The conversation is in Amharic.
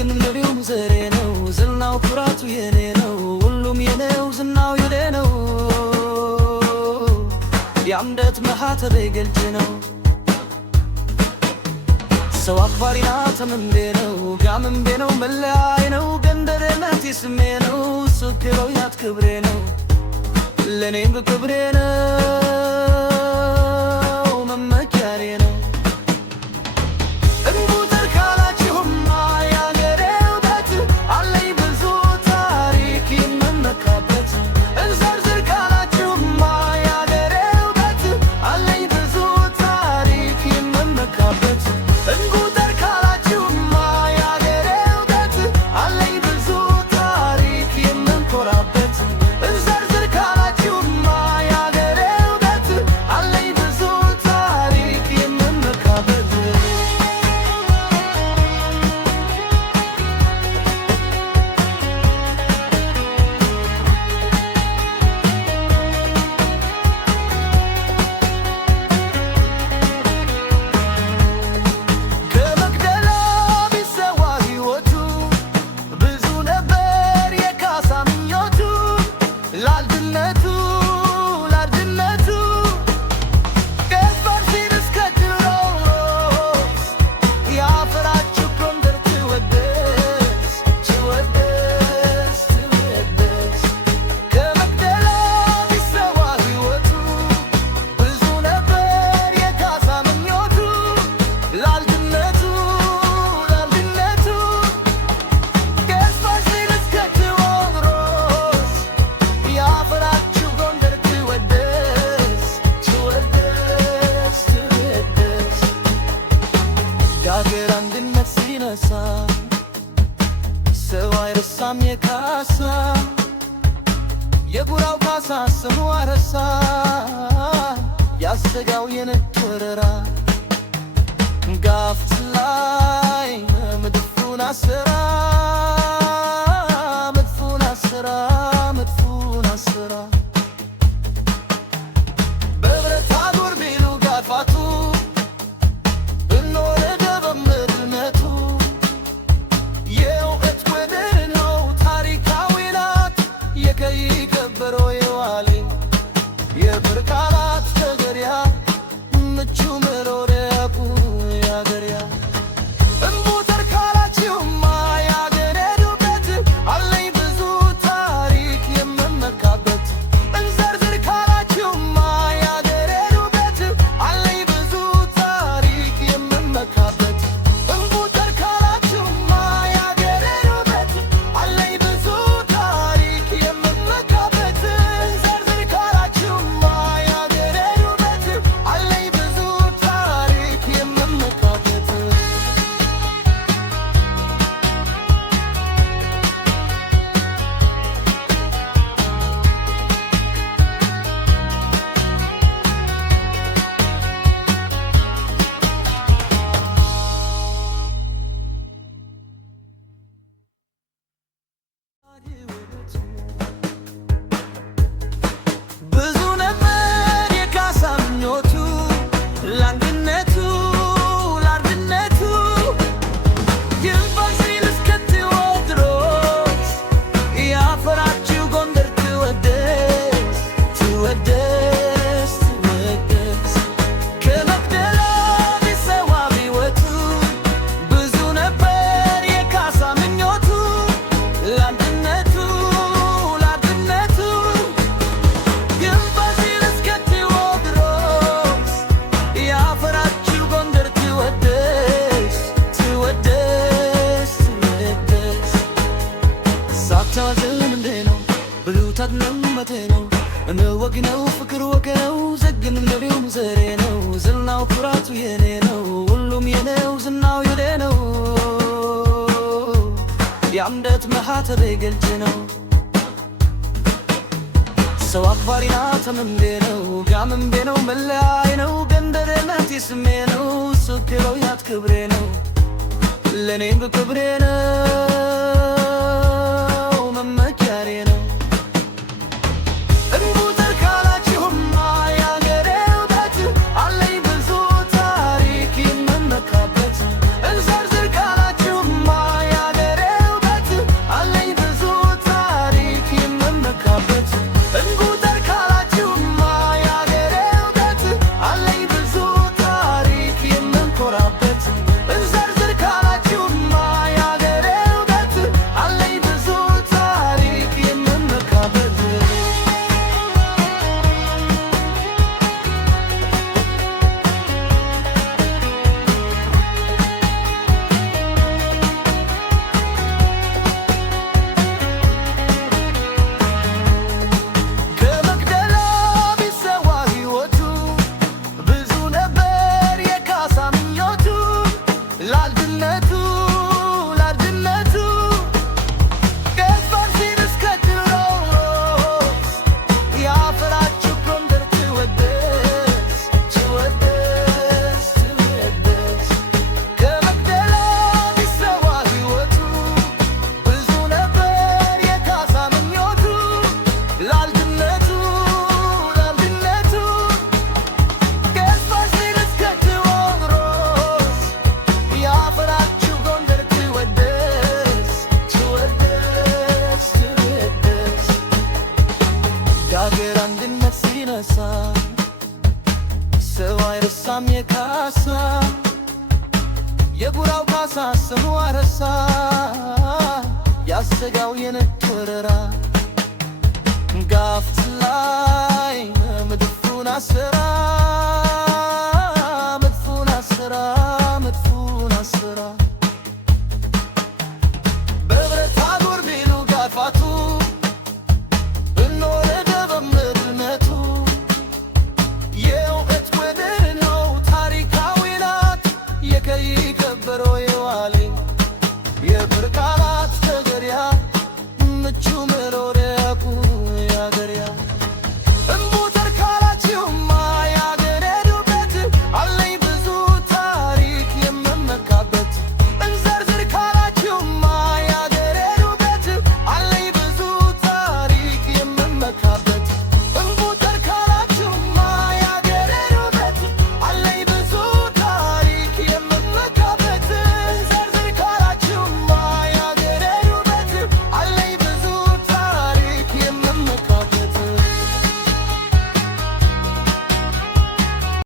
ዘግንም ነቢው ዘሬ ነው ዝናው ኩራቱ የኔ ነው ሁሉም የኔው ዝናው የኔ ነው የአምደት ማህተቤ ግልጽ ነው ሰው አክባሪና ተምንቤ ነው ጋምንቤ ነው መለያዬ ነው ገንደሬነት ስሜ ነው ስክረው ያት ክብሬ ነው ለኔም ክብሬ ነው መመኪያሬ ነው እንጉተር ካላችሁማ ያገሬ ውበት አለኝ ብዙ ታሪክ የምመካበት እንዘርዝር ካላችሁማ ያገሬ ውበት አለኝ ብዙ ታሪክ የምመካበት እንጉተር ካላችሁማ ያገሬ ውበት አለኝ ብዙ ታሪክ የምንኮራበት እንዘርዝር ካላችሁማ ያገሬ ውበት አለኝ ብዙ ታሪክ የምንመካበት የአገር አንድነት ሲነሳ ሰው አይረሳም የካሳ የጉራው ካሳ ስሙ አረሳ ያሰጋው የነጭ ወረራ ጋፍት ላይ መድፉን አሰራ መድፉን አሰራ መድፉን አሰራ በብረት አጎር ቢሉ ጋፋቱ የብርቃላት ተገሪያ ምቹ መኖሪያቁ ያገሪያ እንጉተር ካላችሁማ ያገሬ ውበት አለኝ ብዙ ታሪክ የምመካበት እንዘርዝር ካላችሁማ ያገሬ ውበት አለኝ ብዙ ታሪክ የምመካበት እንጉተር ካላችሁማ ያገሬ ውበት አለኝ ብዙ ታሪክ የምመካበት እንዘርዝር ካላችሁማ ያገሬ ውበት አለኝ ብዙ ታሪክ የምመካበት ብዙ ነበር የካሳ ምኞቱ ለአንድነቱ ለአንድነቱ ይንፋስ ሲል እስከ ቴዎድሮስ ያፈራችው ጎንደር ትወደስ ትወደስ ትወደስ ከመቅደላ ቢሰዋ ቢወቱ ብዙ ነበር የካሳ ምኞቱ ለአንድነቱ ለአንድነቱ ይንፋስ ሲል እስከ ቴዎድሮስ ያፈራችው ጎንደር ትወደስ ትወደስ ትወደስ ሳታዝን እንዴ ነው ብሉታት ነመቴ ነው እነ ወግ ነው ፍቅር ወግ ነው ዘግንም ነቢው ዘሬ ነው ዝናው ኩራቱ የኔ ነው ሁሉም የኔው ዝናው የኔ ነው የአምደት ማህተቤ ግልጽ ነው ሰው አክባሪና ተምንቤ ነው ጋምንቤ ነው መለያዬ ነው ገንደሬነት ስሜ ነው ስክረው ያት ክብሬ ነው ለኔም ክብሬ ነው መመኪያሬ ነው እንጉተር ካላችሁማ ያገሬ ውበት አለኝ ብዙ ታሪክ የምመካበት እንዘርዝር ካላችሁማ ያገሬ የማይሰጋው የነጭ ወረራ ጋፍት ላይ ምድፉን